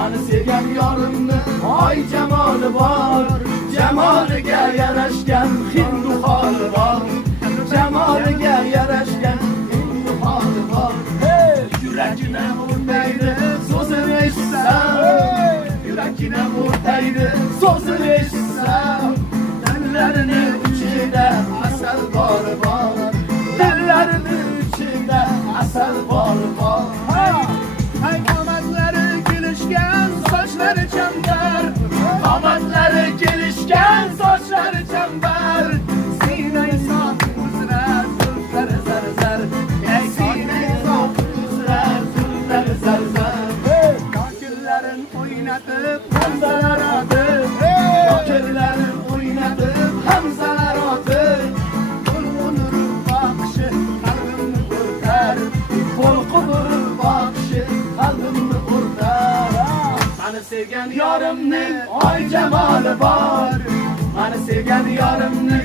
Mani sevgan yorimni oy jamoli bor, jamoliga yarashgan hindu holi bor, jamoliga yarashgan hindu holi bor. Yuragini o'rtaydi so'zini eshitsam, yuragini o'rtaydi so'zini eshitsam, dillarini ichida asal bor bor, dillarini ichida asal bor bor. Qomatlari kelishgan sochlari chambar, Qomatlari kelishgan sochlari chambar, sinay sof uzra zulflari zarzar, sinay sof uzra zulflari zarzar. Kokillarin o'ynatib hamzalar otib, Kokillarin o'ynatib hamzalar otib, qo'lqinur boqishi qalbimni o'rtar, qo'lqinur boqishi qalbimni o'rtar. Mani sevgan yorimning oy jamoli bor, mani sevgan yorimning